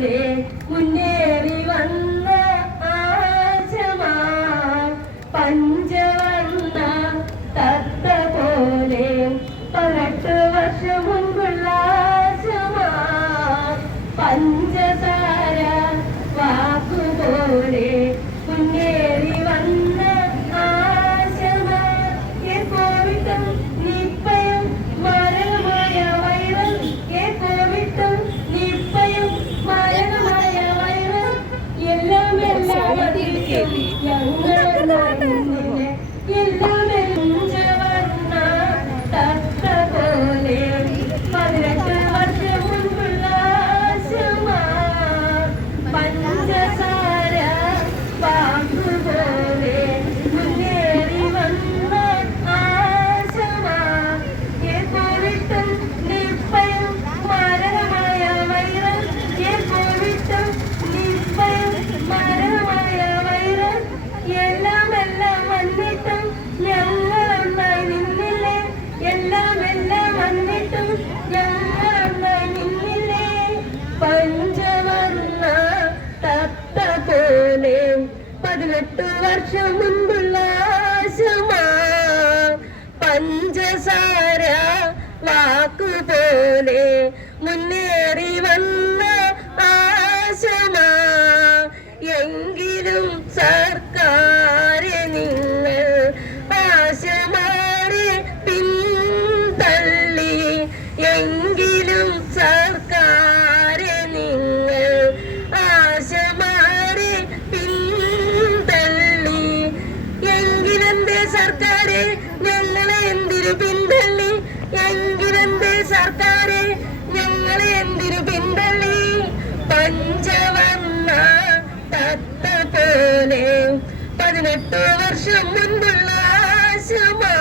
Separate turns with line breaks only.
പോലെ മുന്നേറി വന്ന ആശമാർ പഞ്ചവർണ തത്ത പോലെ പതിനെട്ട് വർഷം മുൻപുള്ള ആശമാർ പഞ്ചസാര വാക്കുപോലെ മുന്നേറി വന്ന പതിനെട്ട് വർഷം മുമ്പുള്ള ആശമാ പഞ്ചസാര സർക്കാരെ ഞങ്ങളെ എന്തിനു പിന്തള്ളി? എങ്കിലെന്തേ സർക്കാരെ ഞങ്ങളെ എന്തിനു പിന്തള്ളി? പഞ്ചവർണ തത്ത പോലെ പതിനെട്ട് വർഷം മുൻപുള്ള ആശമാ